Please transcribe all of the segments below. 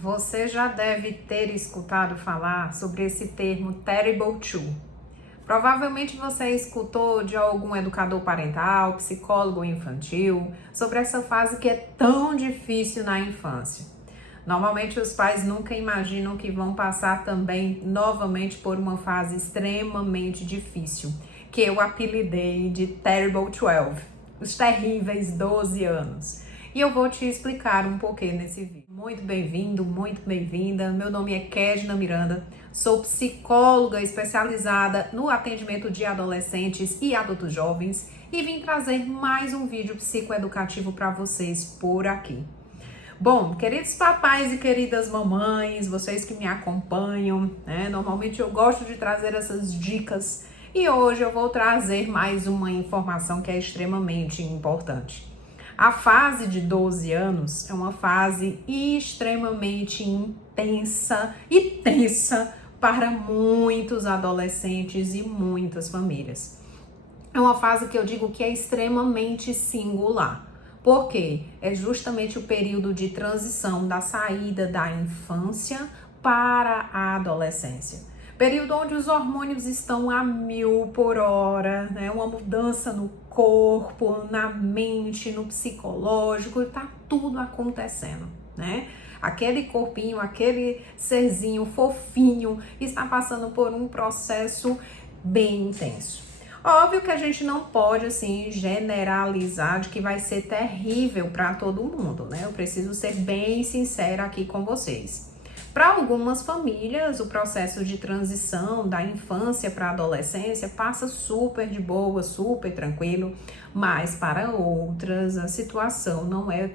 Você já deve ter escutado falar sobre esse termo Terrible Two. Provavelmente você escutou de algum educador parental, psicólogo infantil, sobre essa fase que é tão difícil na infância. Normalmente os pais nunca imaginam que vão passar também novamente por uma fase extremamente difícil, que eu apelidei de Terrible 12, os terríveis 12 anos. E eu vou te explicar um porquê nesse vídeo. Muito bem-vindo, muito bem-vinda. Meu nome é Kedna Miranda, sou psicóloga especializada no atendimento de adolescentes e adultos jovens e vim trazer mais um vídeo psicoeducativo para vocês por aqui. Bom, queridos papais e queridas mamães, vocês que me acompanham, né? Normalmente eu gosto de trazer essas dicas e hoje eu vou trazer mais uma informação que é extremamente importante. A fase de 12 anos é uma fase extremamente intensa e tensa para muitos adolescentes e muitas famílias. É uma fase que eu digo que é extremamente singular. Porque é justamente o período de transição da saída da infância para a adolescência. Período onde os hormônios estão a 1000 por hora, né? Uma mudança no corpo, na mente, no psicológico, tá tudo acontecendo, né? Aquele corpinho, aquele serzinho fofinho está passando por um processo bem intenso. Óbvio que a gente não pode, assim, generalizar de que vai ser terrível para todo mundo, né? Eu preciso ser bem sincera aqui com vocês. Para algumas famílias, o processo de transição da infância para a adolescência passa super de boa, super tranquilo, mas para outras a situação não é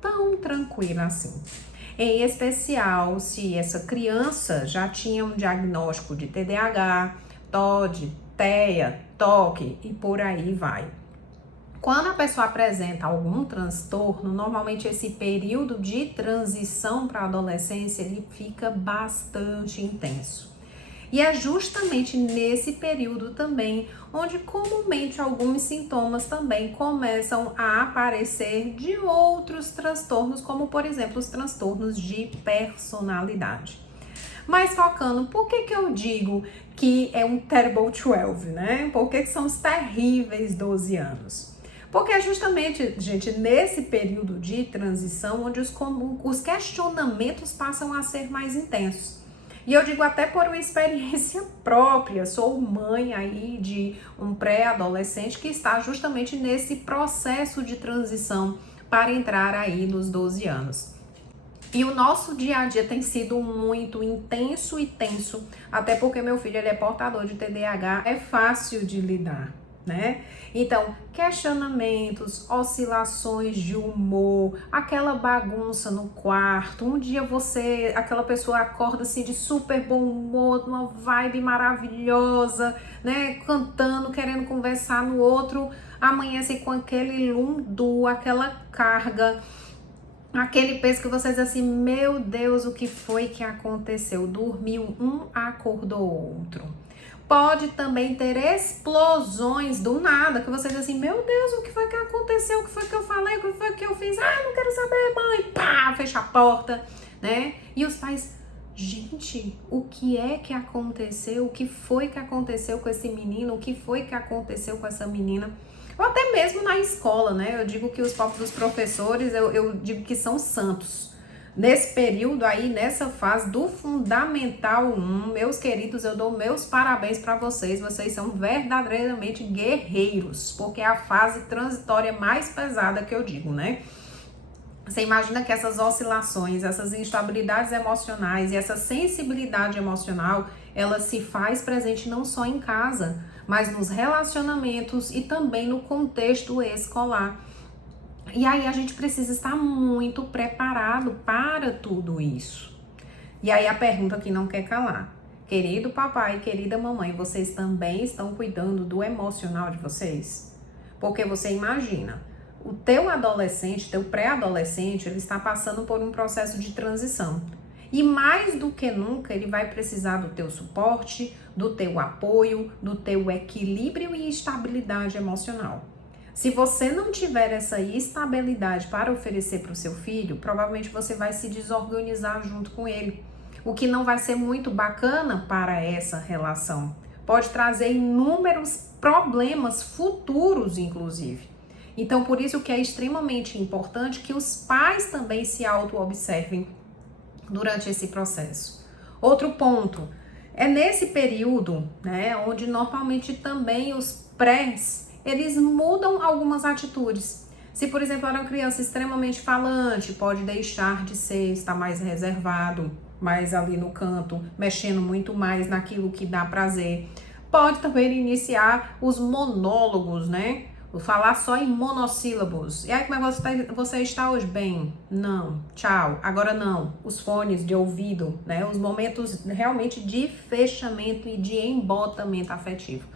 tão tranquila assim. Em especial se essa criança já tinha um diagnóstico de TDAH, TOD, TEA, TOC e por aí vai. Quando a pessoa apresenta algum transtorno, normalmente esse período de transição para a adolescência ele fica bastante intenso. E é justamente nesse período também onde comumente alguns sintomas também começam a aparecer de outros transtornos, como por exemplo os transtornos de personalidade. Mas focando, por que eu digo que é um Terrible 12, né? Por que são os terríveis 12 anos? Porque é justamente, gente, nesse período de transição onde os questionamentos passam a ser mais intensos. E eu digo até por uma experiência própria, sou mãe aí de um pré-adolescente que está justamente nesse processo de transição para entrar aí nos 12 anos. E o nosso dia a dia tem sido muito intenso e tenso, até porque meu filho ele é portador de TDAH, é fácil de lidar, né? Então, questionamentos, oscilações de humor, aquela bagunça no quarto, um dia aquela pessoa acorda assim de super bom humor, uma vibe maravilhosa, né? Cantando, querendo conversar no outro, amanhece com aquele lundu, aquela carga, aquele peso que você diz assim, meu Deus, o que foi que aconteceu? Dormiu um, acordou outro. Pode também ter explosões do nada, que você diz assim, meu Deus, o que foi que aconteceu? O que foi que eu falei? O que foi que eu fiz? Ah, não quero saber, mãe. Pá, fecha a porta, né? E os pais, gente, o que é que aconteceu? O que foi que aconteceu com esse menino? O que foi que aconteceu com essa menina? Ou até mesmo na escola, né? Eu digo que os próprios professores, eu digo que são santos. Nesse período aí, nessa fase do Fundamental 1, meus queridos, eu dou meus parabéns para vocês. Vocês são verdadeiramente guerreiros, porque é a fase transitória mais pesada que eu digo, né? Você imagina que essas oscilações, essas instabilidades emocionais e essa sensibilidade emocional, ela se faz presente não só em casa, mas nos relacionamentos e também no contexto escolar. E aí a gente precisa estar muito preparado para tudo isso. E aí a pergunta que não quer calar. Querido papai e querida mamãe, vocês também estão cuidando do emocional de vocês? Porque você imagina, o teu adolescente, teu pré-adolescente, ele está passando por um processo de transição. E mais do que nunca, ele vai precisar do teu suporte, do teu apoio, do teu equilíbrio e estabilidade emocional. Se você não tiver essa estabilidade para oferecer para o seu filho, provavelmente você vai se desorganizar junto com ele, o que não vai ser muito bacana para essa relação. Pode trazer inúmeros problemas futuros, inclusive. Então, por isso que é extremamente importante que os pais também se auto-observem durante esse processo. Outro ponto, é nesse período, né, onde normalmente também os prés, eles mudam algumas atitudes. Se, por exemplo, era uma criança extremamente falante, pode deixar de ser, estar mais reservado, mais ali no canto, mexendo muito mais naquilo que dá prazer. Pode também iniciar os monólogos, né? Falar só em monossílabos. E aí, como é que você está hoje? Bem? Não. Tchau. Agora não. Os fones de ouvido, né? Os momentos realmente de fechamento e de embotamento afetivo.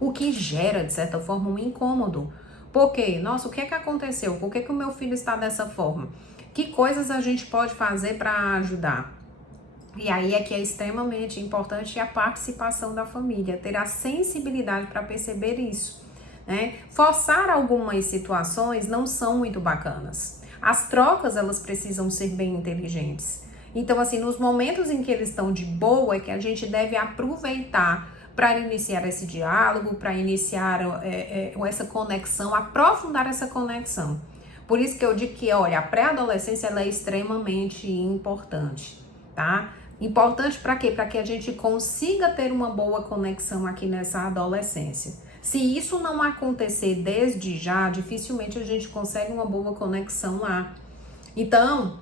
O que gera, de certa forma, um incômodo. Por quê? Nossa, o que é que aconteceu? Por que o meu filho está dessa forma? Que coisas a gente pode fazer para ajudar? E aí é que é extremamente importante a participação da família, ter a sensibilidade para perceber isso, né? Forçar algumas situações não são muito bacanas. As trocas, elas precisam ser bem inteligentes. Então, assim, nos momentos em que eles estão de boa, é que a gente deve aproveitar para iniciar esse diálogo, para iniciar essa conexão, aprofundar essa conexão. Por isso que eu digo que, olha, a pré-adolescência ela é extremamente importante, tá? Importante para quê? Para que a gente consiga ter uma boa conexão aqui nessa adolescência. Se isso não acontecer desde já, dificilmente a gente consegue uma boa conexão lá. Então,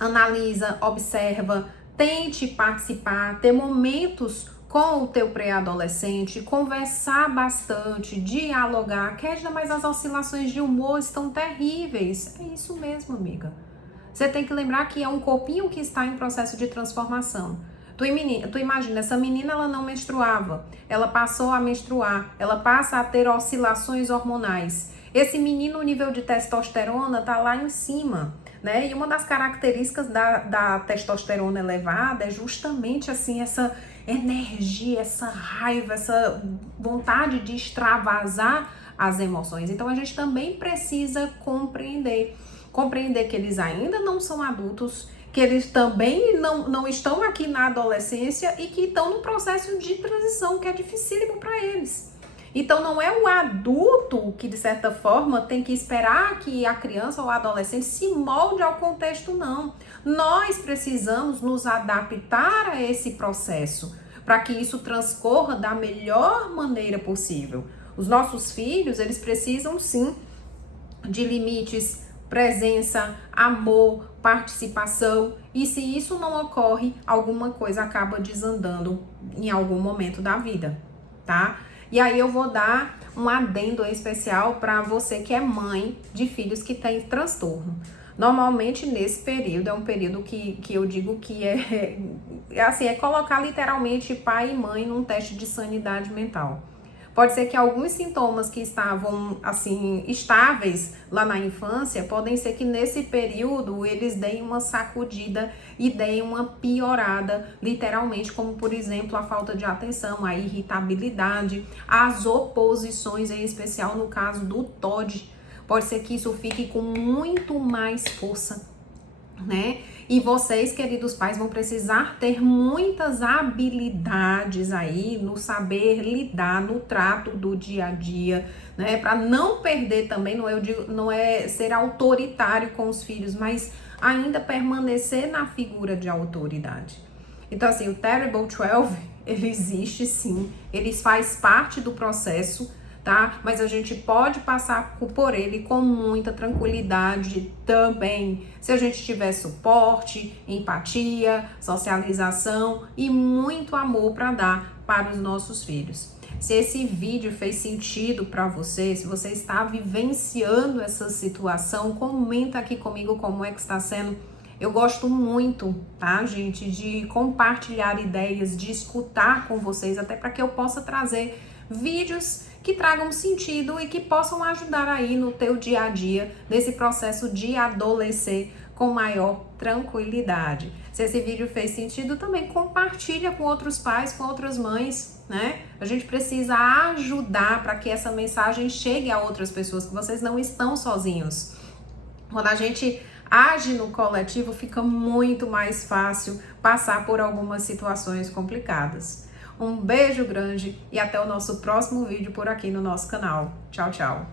analisa, observa, tente participar, ter momentos com o teu pré-adolescente, conversar bastante, dialogar. Kézia, mas as oscilações de humor estão terríveis. É isso mesmo, amiga. Você tem que lembrar que é um corpinho que está em processo de transformação. Tu imagina, essa menina ela não menstruava, ela passou a menstruar, ela passa a ter oscilações hormonais. Esse menino, o nível de testosterona tá lá em cima, né? E uma das características da testosterona elevada é justamente assim, essa energia, essa raiva, essa vontade de extravasar as emoções. Então a gente também precisa compreender que eles ainda não são adultos, que eles também não estão aqui na adolescência e que estão no processo de transição, que é dificílimo para eles. Então não é o adulto que, de certa forma, tem que esperar que a criança ou o adolescente se molde ao contexto, não. Nós precisamos nos adaptar a esse processo para que isso transcorra da melhor maneira possível. Os nossos filhos, eles precisam sim de limites, presença, amor, participação, e se isso não ocorre, alguma coisa acaba desandando em algum momento da vida, tá? E aí eu vou dar um adendo especial para você que é mãe de filhos que têm transtorno. Normalmente nesse período, é um período que eu digo que é colocar literalmente pai e mãe num teste de sanidade mental. Pode ser que alguns sintomas que estavam, assim, estáveis lá na infância, podem ser que nesse período eles deem uma sacudida e deem uma piorada, literalmente, como, por exemplo, a falta de atenção, a irritabilidade, as oposições, em especial no caso do TOD. Pode ser que isso fique com muito mais força, né? E vocês, queridos pais, vão precisar ter muitas habilidades aí no saber lidar, no trato do dia a dia, né? Para não perder também, não é ser autoritário com os filhos, mas ainda permanecer na figura de autoridade. Então, assim, o Terrible 12, ele existe sim, ele faz parte do processo, tá? Mas a gente pode passar por ele com muita tranquilidade também, se a gente tiver suporte, empatia, socialização e muito amor para dar para os nossos filhos. Se esse vídeo fez sentido para você, se você está vivenciando essa situação, comenta aqui comigo como é que está sendo. Eu gosto muito, tá, gente, de compartilhar ideias, de escutar com vocês, até para que eu possa trazer vídeos que tragam sentido e que possam ajudar aí no teu dia a dia, nesse processo de adolescer com maior tranquilidade. Se esse vídeo fez sentido, também compartilha com outros pais, com outras mães, né? A gente precisa ajudar para que essa mensagem chegue a outras pessoas, que vocês não estão sozinhos. Quando a gente age no coletivo, fica muito mais fácil passar por algumas situações complicadas. Um beijo grande e até o nosso próximo vídeo por aqui no nosso canal. Tchau, tchau!